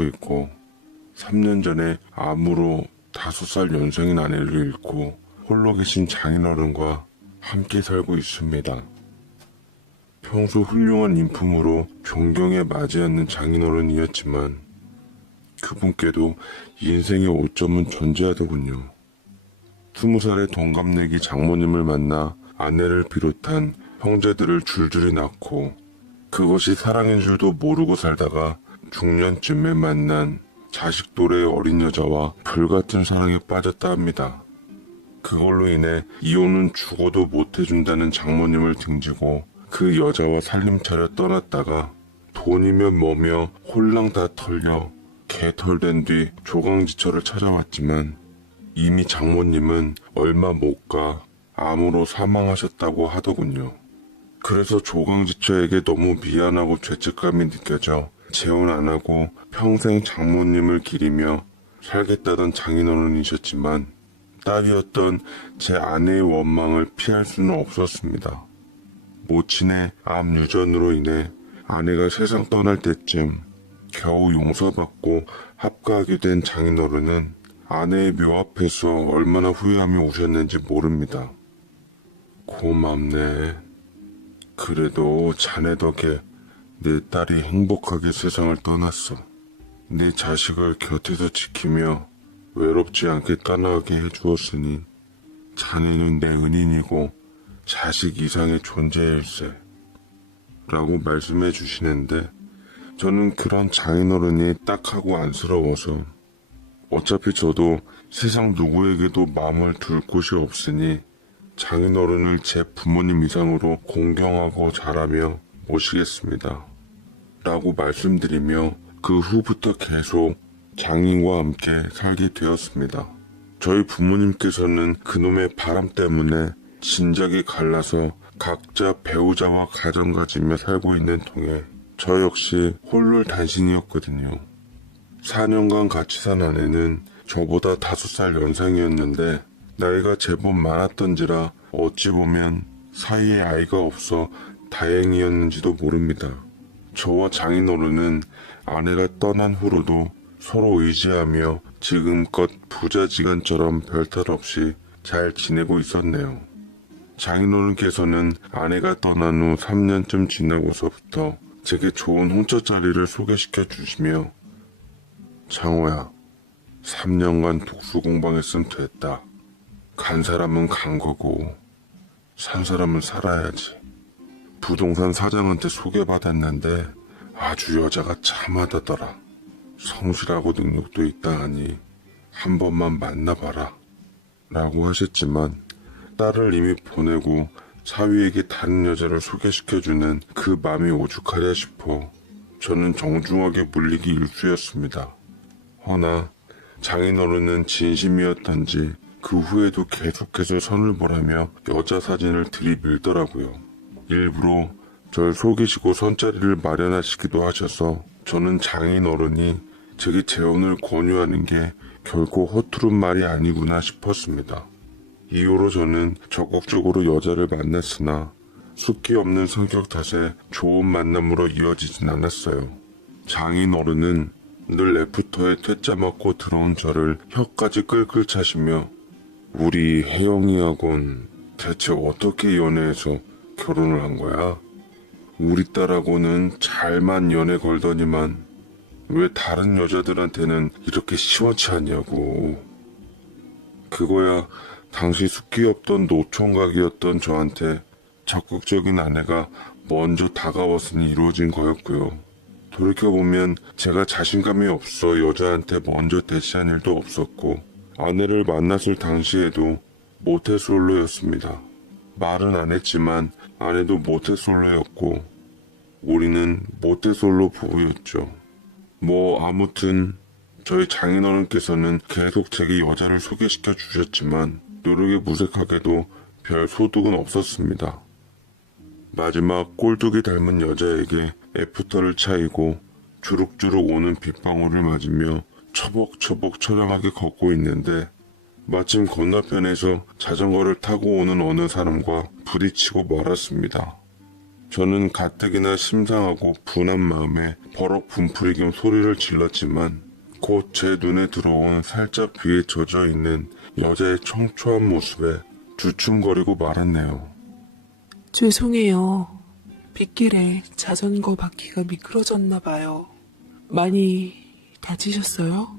살고 있고 3년 전에 암으로 5살 연상인 아내를 잃고 홀로 계신 장인어른과 함께 살고 있습니다. 평소 훌륭한 인품으로 존경에 맞이않는 장인어른이었지만 그분께도 인생의 오점은 존재하더군요. 20살의 동갑내기 장모님을 만나 아내를 비롯한 형제들을 줄줄이 낳고 그것이 사랑인 줄도 모르고 살다가 중년쯤에 만난 자식 또래의 어린 여자와 불같은 사랑에 빠졌다 합니다. 그걸로 인해 이혼은 죽어도 못해준다는 장모님을 등지고 그 여자와 살림 차려 떠났다가 돈이며 뭐며 홀랑 다 털려 개털된 뒤 조강지처를 찾아왔지만 이미 장모님은 얼마 못 가 암으로 사망하셨다고 하더군요. 그래서 조강지처에게 너무 미안하고 죄책감이 느껴져 재혼 안 하고 평생 장모님을 기리며 살겠다던 장인어른이셨지만 딸이었던 제 아내의 원망을 피할 수는 없었습니다. 모친의 암 유전으로 인해 아내가 세상 떠날 때쯤 겨우 용서받고 합가하게 된 장인어른은 아내의 묘 앞에서 얼마나 후회하며 우셨는지 모릅니다. 고맙네. 그래도 자네 덕에 내 딸이 행복하게 세상을 떠났어. 내 자식을 곁에서 지키며 외롭지 않게 떠나게 해주었으니 자네는 내 은인이고 자식 이상의 존재일세. 라고 말씀해 주시는데 저는 그런 장인어른이 딱하고 안쓰러워서 어차피 저도 세상 누구에게도 마음을 둘 곳이 없으니 장인어른을 제 부모님 이상으로 공경하고 잘하며 모시겠습니다. 라고 말씀드리며 그 후부터 계속 장인과 함께 살게 되었습니다. 저희 부모님께서는 그놈의 바람 때문에 진작에 갈라서 각자 배우자와 가정 가지며 살고 있는 통에 저 역시 홀로 단신이었거든요. 4년간 같이 산 아내는 저보다 5살 연상이었는데 나이가 제법 많았던지라 어찌 보면 사이에 아이가 없어 다행이었는지도 모릅니다. 저와 장인어른은 아내가 떠난 후로도 서로 의지하며 지금껏 부자지간처럼 별탈 없이 잘 지내고 있었네요. 장인어른께서는 아내가 떠난 후 3년쯤 지나고서부터 제게 좋은 홍차자리를 소개시켜 주시며 장호야, 3년간 독수공방했으면 됐다. 간 사람은 간 거고 산 사람은 살아야지. 부동산 사장한테 소개받았는데 아주 여자가 참하다더라. 성실하고 능력도 있다 하니 한 번만 만나봐라. 라고 하셨지만 딸을 이미 보내고 사위에게 다른 여자를 소개시켜주는 그 맘이 오죽하랴 싶어 저는 정중하게 물리기 일쑤였습니다. 허나 장인어른은 진심이었던지 그 후에도 계속해서 선을 보라며 여자 사진을 들이밀더라고요. 일부러 절 속이시고 선자리를 마련하시기도 하셔서 저는 장인어른이 제게 재혼을 권유하는 게 결코 허투루 말이 아니구나 싶었습니다. 이후로 저는 적극적으로 여자를 만났으나 숫기 없는 성격 탓에 좋은 만남으로 이어지진 않았어요. 장인어른은 늘 애프터에 퇴짜 맞고 들어온 저를 혀까지 끌끌 차시며 우리 혜영이하곤 대체 어떻게 연애해서 결혼을 한 거야? 우리 딸하고는 잘만 연애 걸더니만 왜 다른 여자들한테는 이렇게 시원치 않냐고. 그거야 당시 숫기 없던 노총각이었던 저한테 적극적인 아내가 먼저 다가왔으니 이루어진 거였고요. 돌이켜보면 제가 자신감이 없어 여자한테 먼저 대시한 일도 없었고 아내를 만났을 당시에도 모태솔로였습니다. 말은 안 했지만 아내도 모태솔로였고 우리는 모태솔로 부부였죠. 아무튼 저희 장인어른께서는 계속 제게 여자를 소개시켜 주셨지만 노력에 무색하게도 별 소득은 없었습니다. 마지막 꼴뚜기 닮은 여자에게 애프터를 차이고 주룩주룩 오는 빗방울을 맞으며 처벅처벅 처량하게 걷고 있는데 마침 건너편에서 자전거를 타고 오는 어느 사람과 부딪히고 말았습니다. 저는 가뜩이나 심상하고 분한 마음에 버럭 분풀이 겸 소리를 질렀지만 곧 제 눈에 들어온 살짝 비에 젖어 있는 여자의 청초한 모습에 주춤거리고 말았네요. 죄송해요. 빗길에 자전거 바퀴가 미끄러졌나 봐요. 많이 다치셨어요?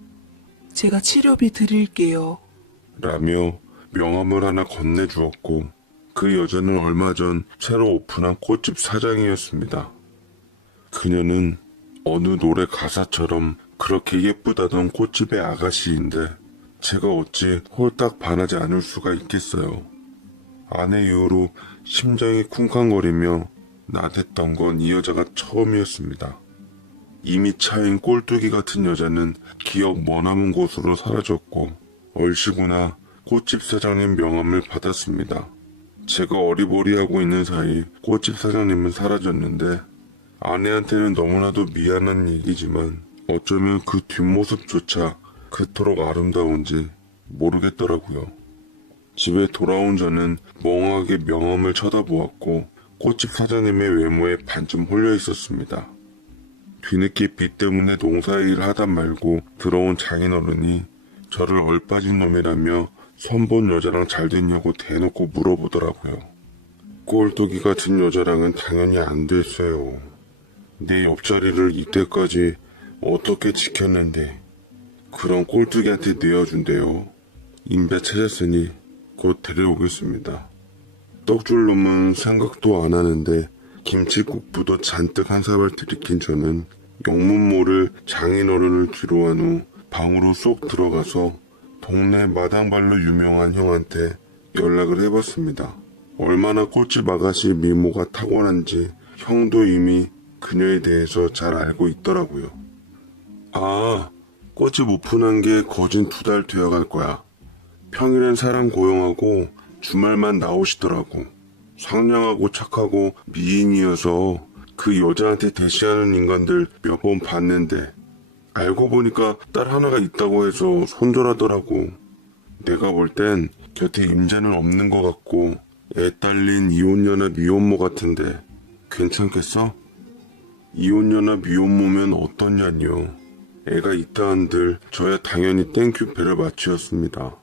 제가 치료비 드릴게요. 라며 명함을 하나 건네주었고 그 여자는 얼마 전 새로 오픈한 꽃집 사장이었습니다. 그녀는 어느 노래 가사처럼 그렇게 예쁘다던 꽃집의 아가씨인데 제가 어찌 홀딱 반하지 않을 수가 있겠어요. 아내 이후로 심장이 쿵쾅거리며 나댔던 건 이 여자가 처음이었습니다. 이미 차인 꼴뚜기 같은 여자는 기억 머나먼 곳으로 사라졌고 얼씨구나 꽃집 사장님 명함을 받았습니다. 제가 어리버리하고 있는 사이 꽃집 사장님은 사라졌는데 아내한테는 너무나도 미안한 얘기지만 어쩌면 그 뒷모습조차 그토록 아름다운지 모르겠더라고요. 집에 돌아온 저는 멍하게 명함을 쳐다보았고 꽃집 사장님의 외모에 반쯤 홀려 있었습니다. 뒤늦게 비 때문에 농사일을 하다 말고 들어온 장인어른이 저를 얼빠진 놈이라며 선본 여자랑 잘 됐냐고 대놓고 물어보더라고요. 꼴뚜기 같은 여자랑은 당연히 안 됐어요. 내 옆자리를 이때까지 어떻게 지켰는데 그런 꼴뚜기한테 내어준대요. 임배 찾았으니 곧 데려오겠습니다. 떡줄 놈은 생각도 안 하는데 김치국부도 잔뜩 한 사발 들이킨 저는 영문모를 장인어른을 뒤로한 후 방으로 쏙 들어가서 동네 마당발로 유명한 형한테 연락을 해봤습니다. 얼마나 꽃집 아가씨 미모가 타고난지 형도 이미 그녀에 대해서 잘 알고 있더라고요. 아, 꽃집 오픈한 게 거진 2달 되어갈 거야. 평일엔 사람 고용하고 주말만 나오시더라고. 상냥하고 착하고 미인이어서 그 여자한테 대시하는 인간들 몇 번 봤는데 알고 보니까 딸 하나가 있다고 해서 손절하더라고. 내가 볼 땐 곁에 임자는 없는 것 같고 애 딸린 이혼녀나 미혼모 같은데 괜찮겠어? 이혼녀나 미혼모면 어떠냐뇨. 애가 있다 한들 저야 당연히 땡큐 배를 맞추었습니다.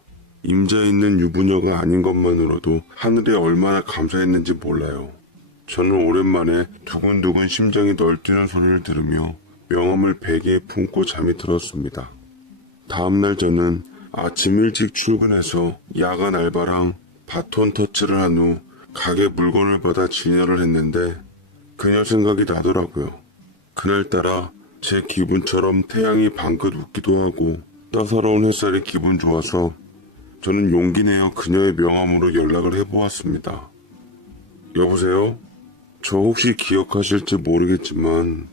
임자 있는 유부녀가 아닌 것만으로도 하늘에 얼마나 감사했는지 몰라요. 저는 오랜만에 두근두근 심장이 널뛰는 소리를 들으며 명함을 베개에 품고 잠이 들었습니다. 다음날 저는 아침 일찍 출근해서 야간 알바랑 바톤 터치를 한 후 가게 물건을 받아 진열을 했는데 그녀 생각이 나더라고요. 그날따라 제 기분처럼 태양이 방긋 웃기도 하고 따사로운 햇살이 기분 좋아서 저는 용기 내어 그녀의 명함으로 연락을 해보았습니다. 여보세요? 저 혹시 기억하실지 모르겠지만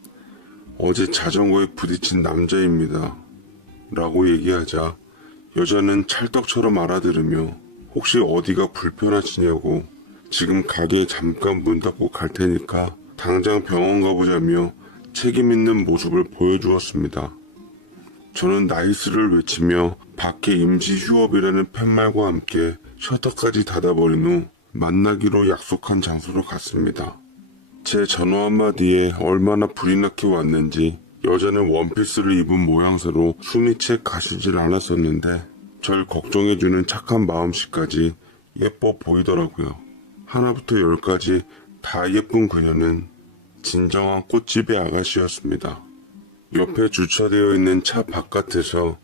어제 자전거에 부딪힌 남자입니다. 라고 얘기하자 여자는 찰떡처럼 알아들으며 혹시 어디가 불편하시냐고 지금 가게에 잠깐 문 닫고 갈 테니까 당장 병원 가보자며 책임 있는 모습을 보여주었습니다. 저는 나이스를 외치며 밖에 임시 휴업이라는 팻말과 함께 셔터까지 닫아버린 후 만나기로 약속한 장소로 갔습니다. 제 전화 한마디에 얼마나 불이 나게 왔는지 여자는 원피스를 입은 모양새로 숨이 채 가시질 않았었는데 절 걱정해주는 착한 마음씨까지 예뻐 보이더라고요. 하나부터 열까지 다 예쁜 그녀는 진정한 꽃집의 아가씨였습니다. 옆에 주차되어 있는 차 바깥에서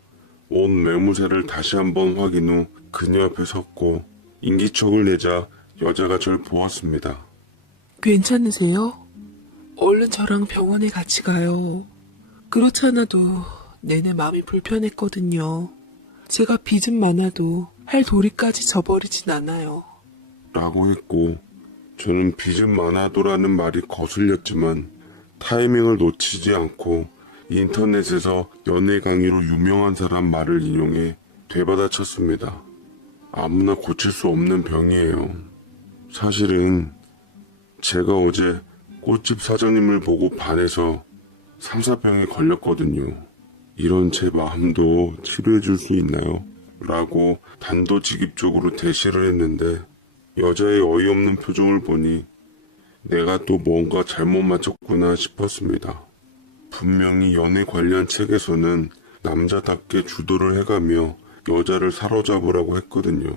옷 매무새를 다시 한번 확인 후 그녀 앞에 섰고 인기척을 내자 여자가 절 보았습니다. 괜찮으세요? 얼른 저랑 병원에 같이 가요. 그렇지 않아도 내내 마음이 불편했거든요. 제가 빚은 많아도 할 도리까지 저버리진 않아요. 라고 했고 저는 빚은 많아도라는 말이 거슬렸지만 타이밍을 놓치지 않고 인터넷에서 연애 강의로 유명한 사람 말을 인용해 되받아쳤습니다. 아무나 고칠 수 없는 병이에요. 사실은 제가 어제 꽃집 사장님을 보고 반해서 상사병에 걸렸거든요. 이런 제 마음도 치료해 줄 수 있나요? 라고 단도직입적으로 대시를 했는데 여자의 어이없는 표정을 보니 내가 또 뭔가 잘못 맞췄구나 싶었습니다. 분명히 연애 관련 책에서는 남자답게 주도를 해가며 여자를 사로잡으라고 했거든요.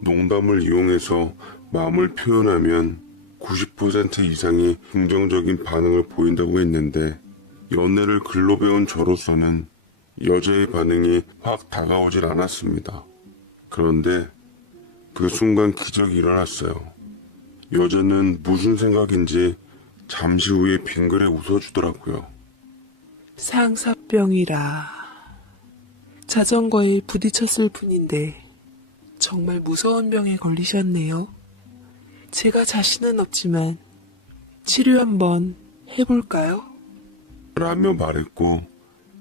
농담을 이용해서 마음을 표현하면 90% 이상이 긍정적인 반응을 보인다고 했는데 연애를 글로 배운 저로서는 여자의 반응이 확 다가오질 않았습니다. 그런데 그 순간 기적이 일어났어요. 여자는 무슨 생각인지 잠시 후에 빙그레 웃어주더라고요. 상사병이라. 자전거에 부딪혔을 뿐인데 정말 무서운 병에 걸리셨네요. 제가 자신은 없지만 치료 한번 해볼까요? 라며 말했고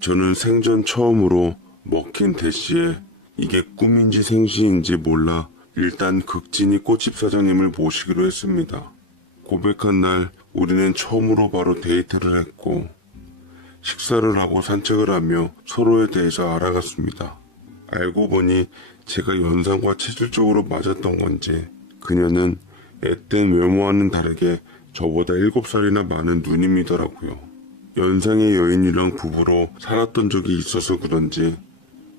저는 생전 처음으로 먹힌 대시에 이게 꿈인지 생시인지 몰라 일단 극진히 꽃집 사장님을 모시기로 했습니다. 고백한 날 우리는 처음으로 바로 데이트를 했고 식사를 하고 산책을 하며 서로에 대해서 알아갔습니다. 알고 보니 제가 연상과 체질적으로 맞았던 건지 그녀는 앳된 외모와는 다르게 저보다 7살이나 많은 누님이더라고요. 연상의 여인이랑 부부로 살았던 적이 있어서 그런지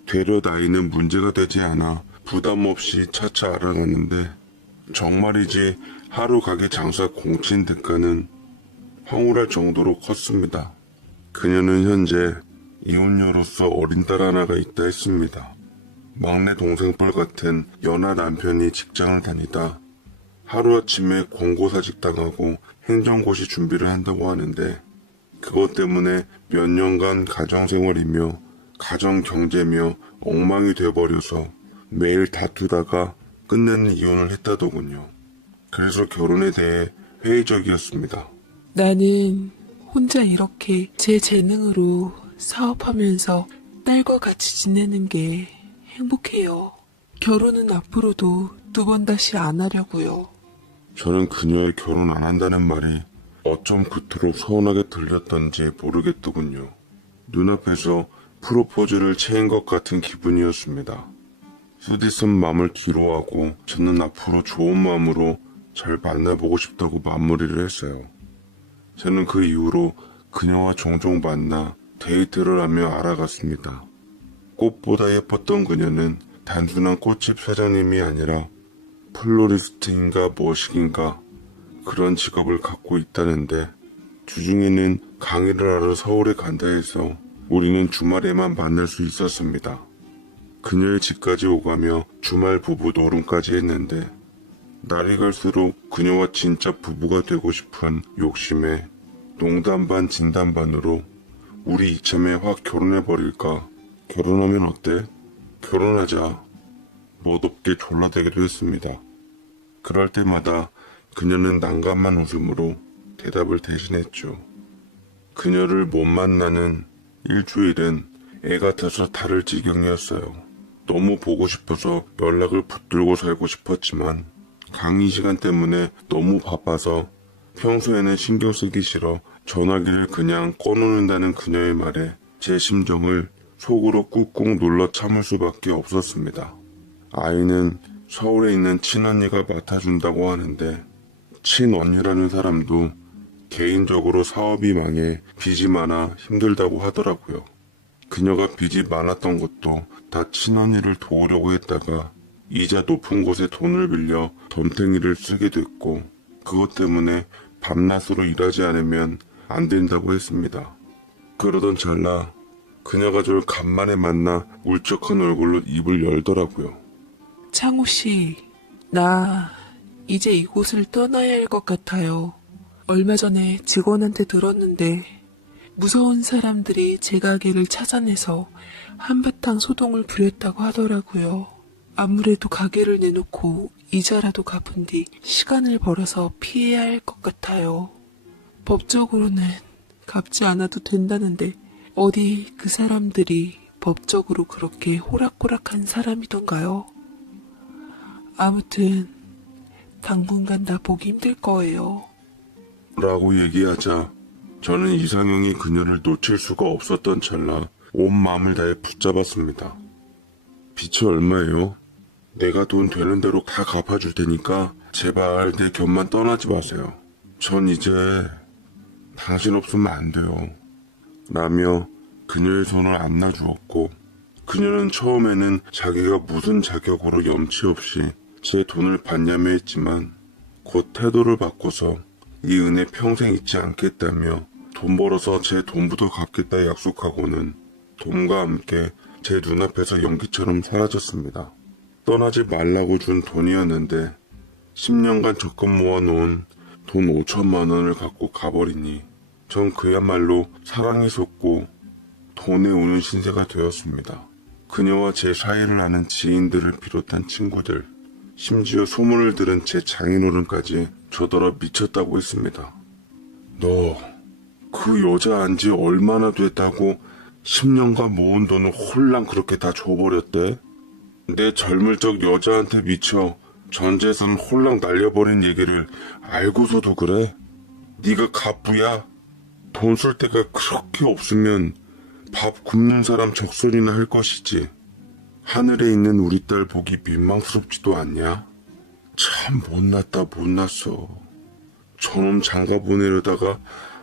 되려 나이는 문제가 되지 않아 부담 없이 차차 알아갔는데 정말이지 하루 가게 장사 공친 대가는 황홀할 정도로 컸습니다. 그녀는 현재 이혼녀로서 어린 딸 하나가 있다 했습니다. 막내 동생뻘 같은 연하 남편이 직장을 다니다 하루아침에 권고사직 당하고 행정고시 준비를 한다고 하는데 그것 때문에 몇 년간 가정생활이며 가정경제며 엉망이 돼버려서 매일 다투다가 끝내는 이혼을 했다더군요. 그래서 결혼에 대해 회의적이었습니다. 나는 혼자 이렇게 제 재능으로 사업하면서 딸과 같이 지내는 게 행복해요. 결혼은 앞으로도 2번 다시 안 하려고요. 저는 그녀의 결혼 안 한다는 말이 어쩜 그토록 서운하게 들렸던지 모르겠더군요. 눈앞에서 프로포즈를 채인 것 같은 기분이었습니다. 쓰디쓴 마음을 뒤로하고 저는 앞으로 좋은 마음으로 잘 만나보고 싶다고 마무리를 했어요. 저는 그 이후로 그녀와 종종 만나 데이트를 하며 알아갔습니다. 꽃보다 예뻤던 그녀는 단순한 꽃집 사장님이 아니라 플로리스트인가 뭐식인가 그런 직업을 갖고 있다는데 주중에는 강의를 하러 서울에 간다 해서 우리는 주말에만 만날 수 있었습니다. 그녀의 집까지 오가며 주말 부부 노름까지 했는데 날이 갈수록 그녀와 진짜 부부가 되고 싶은 욕심에 농담 반 진담 반으로 우리 이참에 확 결혼해버릴까? 결혼하면 어때? 결혼하자. 멋없게 졸라대기도 했습니다. 그럴 때마다 그녀는 난감한 웃음으로 대답을 대신했죠. 그녀를 못 만나는 일주일은 애 같아서 다를 지경이었어요. 너무 보고 싶어서 연락을 붙들고 살고 싶었지만 강의 시간 때문에 너무 바빠서 평소에는 신경 쓰기 싫어 전화기를 그냥 꺼놓는다는 그녀의 말에 제 심정을 속으로 꾹꾹 눌러 참을 수밖에 없었습니다. 아이는 서울에 있는 친언니가 맡아준다고 하는데 친언니라는 사람도 개인적으로 사업이 망해 빚이 많아 힘들다고 하더라고요. 그녀가 빚이 많았던 것도 다 친언니를 도우려고 했다가 이자 높은 곳에 돈을 빌려 덤탱이를 쓰게 됐고 그것 때문에 밤낮으로 일하지 않으면 안 된다고 했습니다. 그러던 찰나 그녀가 저를 간만에 만나 울적한 얼굴로 입을 열더라고요. 창호씨, 나 이제 이곳을 떠나야 할 것 같아요. 얼마 전에 직원한테 들었는데 무서운 사람들이 제 가게를 찾아내서 한바탕 소동을 부렸다고 하더라고요. 아무래도 가게를 내놓고 이자라도 갚은 뒤 시간을 벌어서 피해야 할 것 같아요. 법적으로는 갚지 않아도 된다는데 어디 그 사람들이 법적으로 그렇게 호락호락한 사람이던가요? 아무튼 당분간 나 보기 힘들 거예요. 라고 얘기하자 저는 이상형이 그녀를 놓칠 수가 없었던 찰나 온 마음을 다해 붙잡았습니다. 빚이 얼마예요? 내가 돈 되는 대로 다 갚아줄 테니까 제발 내 곁만 떠나지 마세요. 전 이제 당신 없으면 안 돼요. 라며 그녀의 손을 안 놔주었고, 그녀는 처음에는 자기가 무슨 자격으로 염치 없이 제 돈을 받냐며 했지만 곧 태도를 바꿔서 이 은혜 평생 잊지 않겠다며 돈 벌어서 제 돈부터 갚겠다 약속하고는 돈과 함께 제 눈앞에서 연기처럼 사라졌습니다. 떠나지 말라고 준 돈이었는데 10년간 적금 모아놓은 돈 5천만 원을 갖고 가버리니 전 그야말로 사랑에 속고 돈에 우는 신세가 되었습니다. 그녀와 제 사이를 아는 지인들을 비롯한 친구들, 심지어 소문을 들은 제 장인어른까지 저더러 미쳤다고 했습니다. 너 그 여자 안지 얼마나 됐다고 10년간 모은 돈을 홀랑 그렇게 다 줘버렸대? 내 젊을 적 여자한테 미쳐 전 재산 홀랑 날려버린 얘기를 알고서도 그래? 네가 갑부야? 돈 쓸 데가 그렇게 없으면 밥 굶는 사람 적설이나 할 것이지. 하늘에 있는 우리 딸 보기 민망스럽지도 않냐? 참 못났다 못났어. 저놈 장가 보내려다가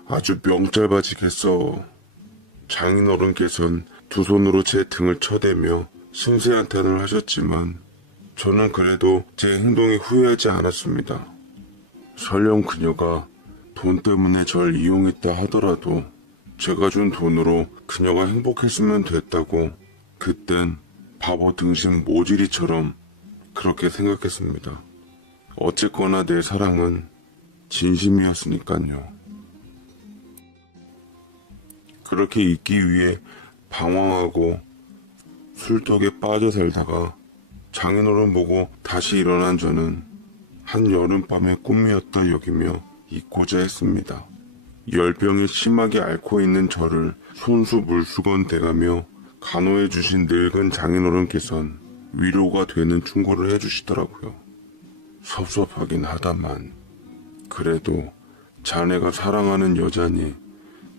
아주 명짤바지겠어. 장인어른께선 두 손으로 제 등을 쳐대며 신세한탄을 하셨지만 저는 그래도 제 행동에 후회하지 않았습니다. 설령 그녀가 돈 때문에 절 이용했다 하더라도 제가 준 돈으로 그녀가 행복했으면 됐다고 그땐 바보 등신 모질이처럼 그렇게 생각했습니다. 어쨌거나 내 사랑은 진심이었으니까요. 그렇게 있기 위해 방황하고 술독에 빠져 살다가 장인어른 보고 다시 일어난 저는 한 여름밤의 꿈이었다 여기며 잊고자 했습니다. 열병에 심하게 앓고 있는 저를 손수 물수건 대가며 간호해 주신 늙은 장인어른께선 위로가 되는 충고를 해주시더라고요. 섭섭하긴 하다만 그래도 자네가 사랑하는 여자니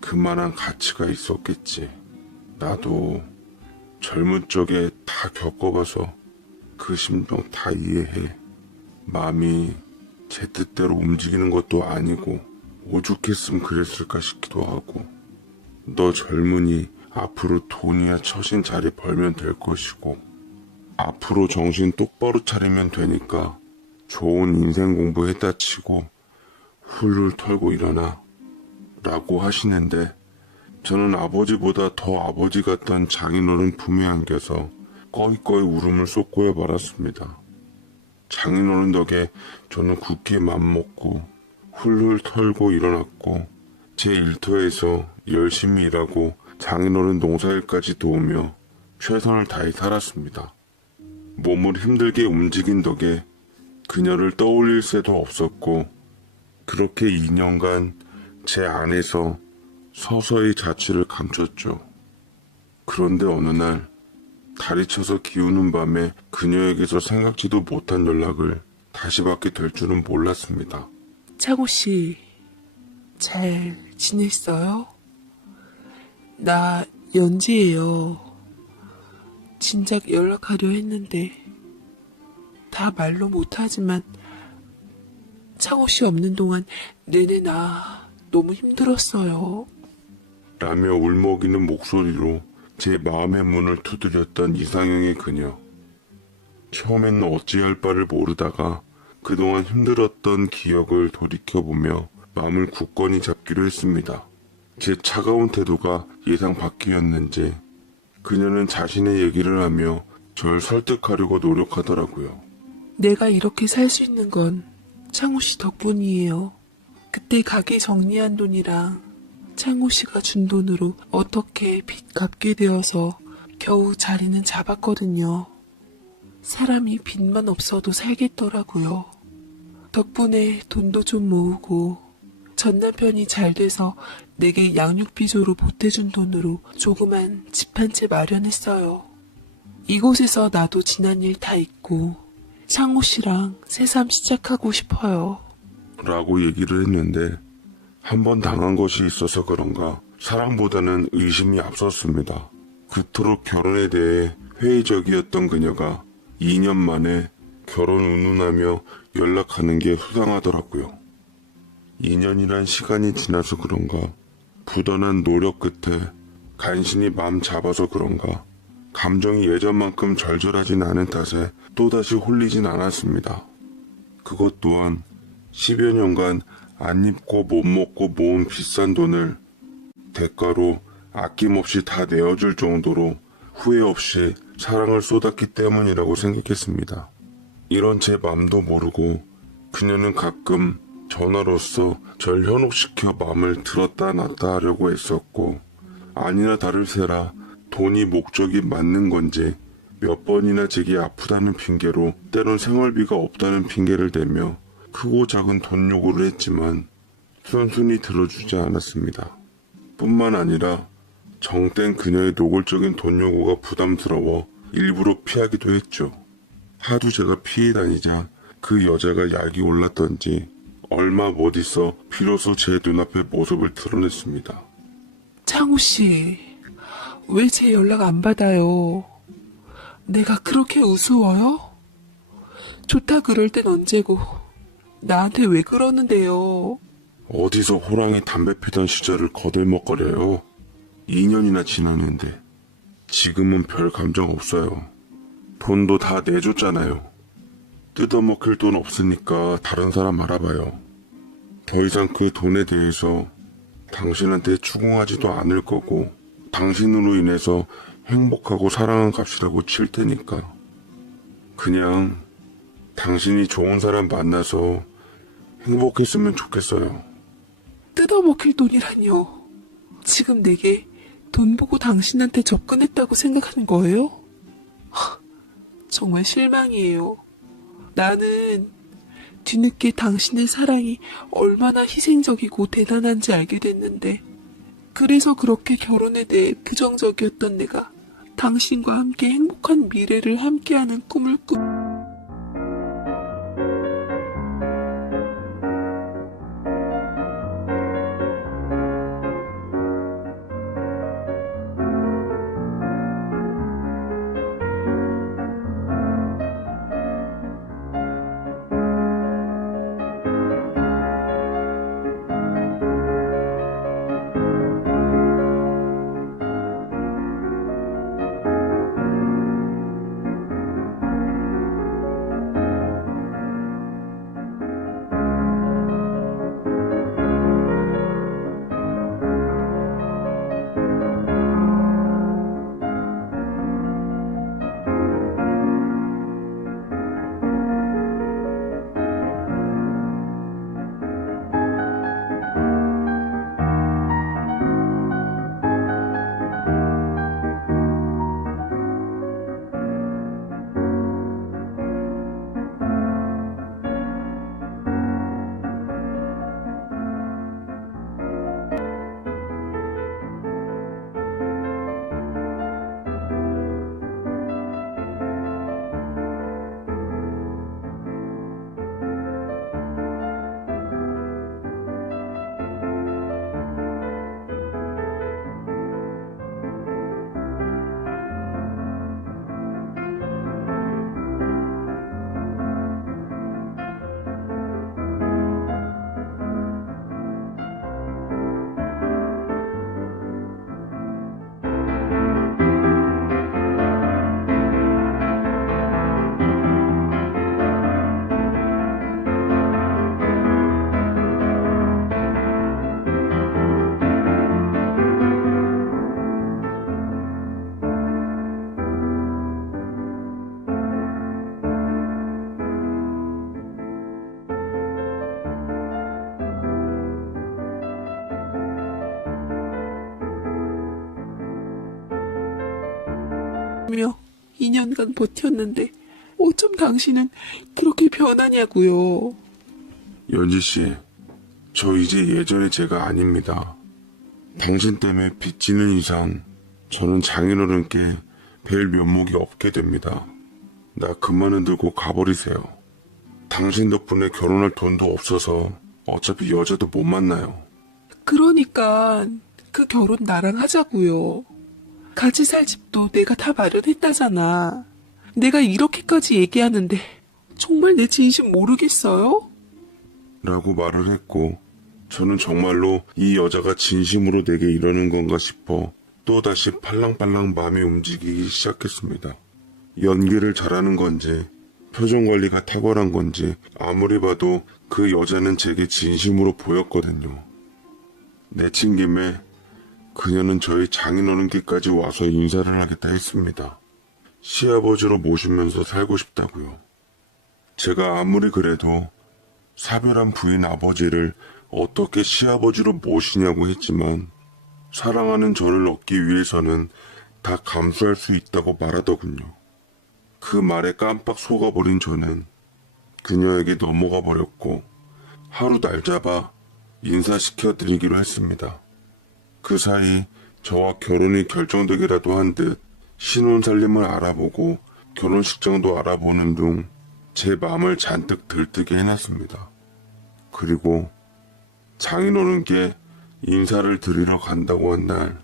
그만한 가치가 있었겠지. 나도 젊은 적에 다 겪어봐서 그 심정 다 이해해. 마음이 제 뜻대로 움직이는 것도 아니고 오죽했으면 그랬을까 싶기도 하고 너 젊으니 앞으로 돈이야 처신 잘 벌면 될 것이고 앞으로 정신 똑바로 차리면 되니까 좋은 인생 공부했다 치고 훌훌 털고 일어나 라고 하시는데 저는 아버지보다 더 아버지 같던 장인어른 품에 안겨서 꺼이꺼이 울음을 쏟고야 말았습니다. 장인어른 덕에 저는 굳게 맘먹고 훌훌 털고 일어났고 제 일터에서 열심히 일하고 장인어른 농사일까지 도우며 최선을 다해 살았습니다. 몸을 힘들게 움직인 덕에 그녀를 떠올릴 새도 없었고 그렇게 2년간 제 안에서 서서히 자취를 감췄죠. 그런데 어느 날 달이 쳐서 기우는 밤에 그녀에게서 생각지도 못한 연락을 다시 받게 될 줄은 몰랐습니다. 창호 씨, 잘 지냈어요? 나 연지예요. 진작 연락하려 했는데 다 말로 못하지만 창호 씨 없는 동안 내내 나 너무 힘들었어요. 라며 울먹이는 목소리로 제 마음의 문을 두드렸던 이상형의 그녀. 처음에는 어찌할 바를 모르다가 그동안 힘들었던 기억을 돌이켜보며 마음을 굳건히 잡기로 했습니다. 제 차가운 태도가 예상 밖이었는지 그녀는 자신의 얘기를 하며 절 설득하려고 노력하더라고요. 내가 이렇게 살 수 있는 건 창호 씨 덕분이에요. 그때 가게 정리한 돈이랑 창호 씨가 준 돈으로 어떻게 빚 갚게 되어서 겨우 자리는 잡았거든요. 사람이 빚만 없어도 살겠더라고요. 덕분에 돈도 좀 모으고 전 남편이 잘 돼서 내게 양육비조로 보태준 돈으로 조그만 집 한 채 마련했어요. 이곳에서 나도 지난 일 다 잊고 창호 씨랑 새삼 시작하고 싶어요. 라고 얘기를 했는데 한 번 당한 것이 있어서 그런가 사랑보다는 의심이 앞섰습니다. 그토록 결혼에 대해 회의적이었던 그녀가 2년 만에 결혼 운운하며 연락하는 게 수상하더라고요. 2년이란 시간이 지나서 그런가, 부단한 노력 끝에 간신히 마음 잡아서 그런가, 감정이 예전만큼 절절하진 않은 탓에 또다시 홀리진 않았습니다. 그것 또한 10여 년간 안 입고 못 먹고 모은 비싼 돈을 대가로 아낌없이 다 내어줄 정도로 후회 없이 사랑을 쏟았기 때문이라고 생각했습니다. 이런 제 맘도 모르고 그녀는 가끔 전화로서 절 현혹시켜 마음을 들었다 놨다 하려고 했었고, 아니나 다를세라 돈이 목적이 맞는 건지 몇 번이나 제게 아프다는 핑계로, 때론 생활비가 없다는 핑계를 대며 크고 작은 돈 요구를 했지만 순순히 들어주지 않았습니다. 뿐만 아니라 정땡 그녀의 노골적인 돈 요구가 부담스러워 일부러 피하기도 했죠. 하도 제가 피해 다니자 그 여자가 약이 올랐던지 얼마 못 있어 비로소 제 눈앞에 모습을 드러냈습니다. 창우씨, 왜 제 연락 안 받아요? 내가 그렇게 우스워요? 좋다 그럴 땐 언제고, 나한테 왜 그러는데요? 어디서 호랑이 담배 피던 시절을 거들먹거려요. 2년이나 지났는데 지금은 별 감정 없어요. 돈도 다 내줬잖아요. 뜯어먹힐 돈 없으니까 다른 사람 알아봐요. 더 이상 그 돈에 대해서 당신한테 추궁하지도 않을 거고, 당신으로 인해서 행복하고 사랑한 값이라고 칠 테니까 그냥 당신이 좋은 사람 만나서 행복했으면 좋겠어요. 뜯어먹힐 돈이라뇨. 지금 내게 돈 보고 당신한테 접근했다고 생각하는 거예요? 정말 실망이에요. 나는 뒤늦게 당신의 사랑이 얼마나 희생적이고 대단한지 알게 됐는데, 그래서 그렇게 결혼에 대해 부정적이었던 내가 당신과 함께 행복한 미래를 함께하는 꿈을 꾸며 2년간 버텼는데 어쩜 당신은 그렇게 변하냐고요. 연지씨, 저 이제 예전의 제가 아닙니다. 당신 때문에 빚지는 이상 저는 장인어른께 뵐 면목이 없게 됩니다. 나 그만 흔들고 가버리세요. 당신 덕분에 결혼할 돈도 없어서 어차피 여자도 못 만나요. 그러니까 그 결혼 나랑 하자고요. 같이 살 집도 내가 다 마련했다잖아. 내가 이렇게까지 얘기하는데 정말 내 진심 모르겠어요? 라고 말을 했고, 저는 정말로 이 여자가 진심으로 내게 이러는 건가 싶어 또다시 팔랑팔랑 마음이 움직이기 시작했습니다. 연기를 잘하는 건지 표정 관리가 탁월한 건지 아무리 봐도 그 여자는 제게 진심으로 보였거든요. 내친 김에 그녀는 저희 장인어른께까지 와서 인사를 하겠다 했습니다. 시아버지로 모시면서 살고 싶다고요. 제가 아무리 그래도 사별한 부인 아버지를 어떻게 시아버지로 모시냐고 했지만 사랑하는 저를 얻기 위해서는 다 감수할 수 있다고 말하더군요. 그 말에 깜빡 속아버린 저는 그녀에게 넘어가 버렸고 하루 날 잡아 인사시켜드리기로 했습니다. 그 사이 저와 결혼이 결정되기라도 한 듯 신혼살림을 알아보고 결혼식장도 알아보는 등 제 마음을 잔뜩 들뜨게 해놨습니다. 그리고 장인어른께 인사를 드리러 간다고 한 날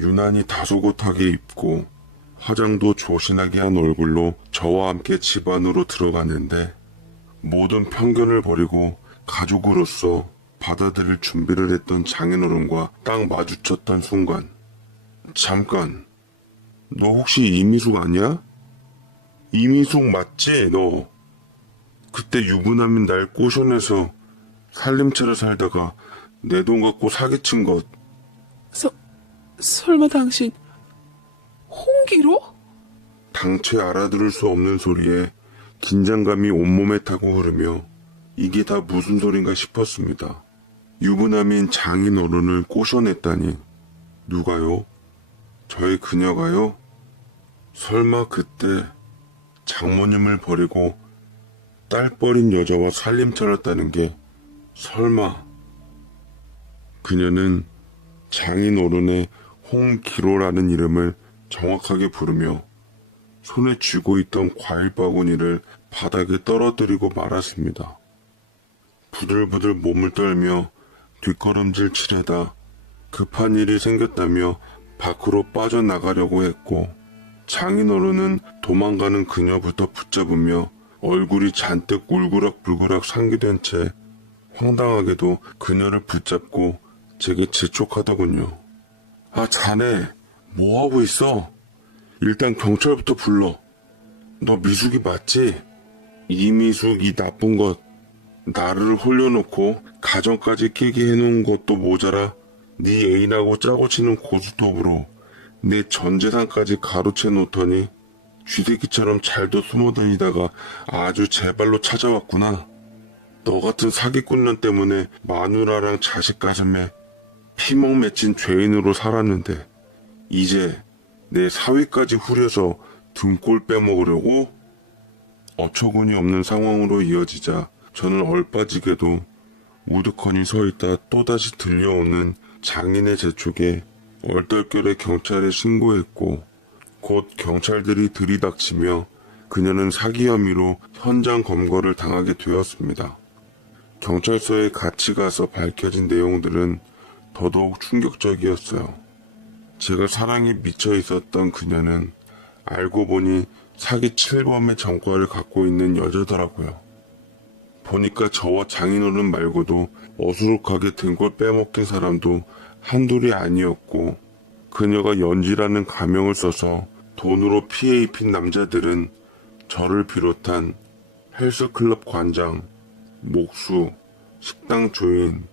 유난히 다소곳하게 입고 화장도 조신하게 한 얼굴로 저와 함께 집 안으로 들어갔는데 모든 편견을 버리고 가족으로서 받아들일 준비를 했던 장인어른과 딱 마주쳤던 순간 잠깐, 너 혹시 이미숙 아니야? 이미숙 맞지 너? 그때 유부남인 날 꼬셔내서 살림 차려 살다가 내 돈 갖고 사기친 것. 설마 당신 홍기로? 당최 알아들을 수 없는 소리에 긴장감이 온몸에 타고 흐르며 이게 다 무슨 소린가 싶었습니다. 유부남인 장인어른을 꼬셔냈다니. 누가요? 저의 그녀가요? 설마 그때 장모님을 버리고 딸버린 여자와 살림 차렸다는 게 설마. 그녀는 장인어른의 홍기로라는 이름을 정확하게 부르며 손에 쥐고 있던 과일 바구니를 바닥에 떨어뜨리고 말았습니다. 부들부들 몸을 떨며 뒷걸음질 치려다 급한 일이 생겼다며 밖으로 빠져나가려고 했고 장인어른은 도망가는 그녀부터 붙잡으며 얼굴이 잔뜩 울그락불그락 상기된 채 황당하게도 그녀를 붙잡고 제게 재촉하더군요. 아, 자네 뭐하고 있어? 일단 경찰부터 불러. 너 미숙이 맞지? 이미숙 이 나쁜 것. 나를 홀려놓고 가정까지 깨게 해놓은 것도 모자라 네 애인하고 짜고 치는 고스톱으로 내 전 재산까지 가로채 놓더니 쥐새끼처럼 잘도 숨어다니다가 아주 제 발로 찾아왔구나. 너 같은 사기꾼년 때문에 마누라랑 자식 가슴에 피멍 맺힌 죄인으로 살았는데 이제 내 사위까지 후려서 등골 빼먹으려고? 어처구니 없는 상황으로 이어지자 저는 얼빠지게도 우두커니 서있다 또다시 들려오는 장인의 재촉에 얼떨결에 경찰에 신고했고 곧 경찰들이 들이닥치며 그녀는 사기 혐의로 현장 검거를 당하게 되었습니다. 경찰서에 같이 가서 밝혀진 내용들은 더더욱 충격적이었어요. 제가 사랑에 미쳐 있었던 그녀는 알고 보니 사기 7범의 전과를 갖고 있는 여자더라고요. 보니까 저와 장인어른 말고도 어수룩하게 등골 빼먹힌 사람도 한둘이 아니었고 그녀가 연지라는 가명을 써서 돈으로 피해 입힌 남자들은 저를 비롯한 헬스클럽 관장, 목수, 식당 주인,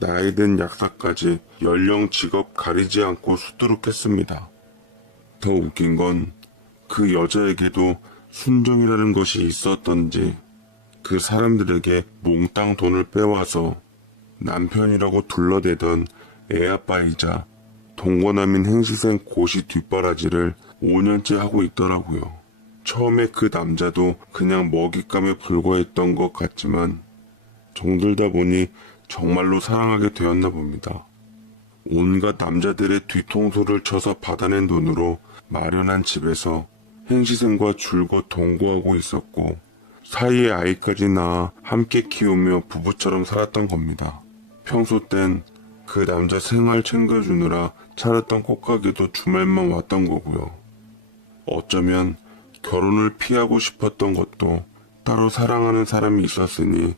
나이든 약사까지 연령 직업 가리지 않고 수두룩했습니다. 더 웃긴 건 그 여자에게도 순정이라는 것이 있었던지 그 사람들에게 몽땅 돈을 빼와서 남편이라고 둘러대던 애아빠이자 동거남인 행시생 고시 뒷바라지를 5년째 하고 있더라고요. 처음에 그 남자도 그냥 먹잇감에 불과했던 것 같지만 정들다 보니 정말로 사랑하게 되었나 봅니다. 온갖 남자들의 뒤통수를 쳐서 받아낸 돈으로 마련한 집에서 행시생과 줄곧 동거하고 있었고 사이에 아이까지 낳아 함께 키우며 부부처럼 살았던 겁니다. 평소 땐 그 남자 생활 챙겨주느라 차렸던 꽃가게도 주말만 왔던 거고요. 어쩌면 결혼을 피하고 싶었던 것도 따로 사랑하는 사람이 있었으니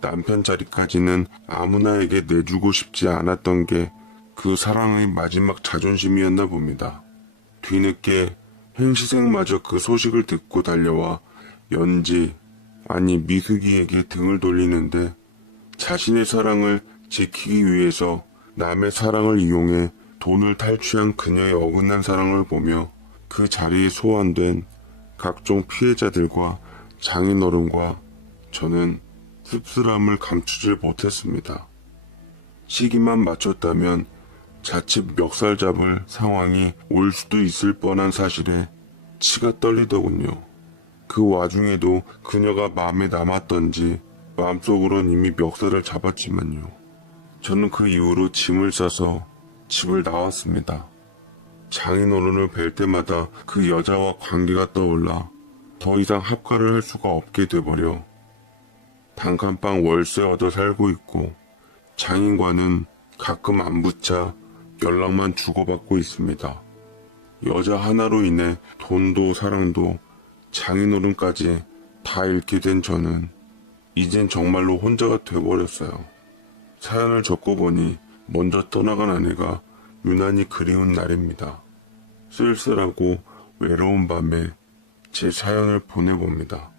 남편 자리까지는 아무나에게 내주고 싶지 않았던 게 그 사랑의 마지막 자존심이었나 봅니다. 뒤늦게 행시생마저 그 소식을 듣고 달려와 연지, 아니 미숙이에게 등을 돌리는데 자신의 사랑을 지키기 위해서 남의 사랑을 이용해 돈을 탈취한 그녀의 어긋난 사랑을 보며 그 자리에 소환된 각종 피해자들과 장인어른과 저는 씁쓸함을 감추질 못했습니다. 시기만 맞췄다면 자칫 멱살 잡을 상황이 올 수도 있을 뻔한 사실에 치가 떨리더군요. 그 와중에도 그녀가 마음에 남았던지 마음속으론 이미 멱살을 잡았지만요. 저는 그 이후로 짐을 싸서 집을 나왔습니다. 장인어른을 뵐 때마다 그 여자와 관계가 떠올라 더 이상 합가를 할 수가 없게 돼버려 단칸방 월세 얻어 살고 있고 장인과는 가끔 안부차 연락만 주고받고 있습니다. 여자 하나로 인해 돈도 사랑도 장인어른까지 다 잃게 된 저는 이젠 정말로 혼자가 돼버렸어요. 사연을 적고 보니 먼저 떠나간 아내가 유난히 그리운 날입니다. 쓸쓸하고 외로운 밤에 제 사연을 보내봅니다.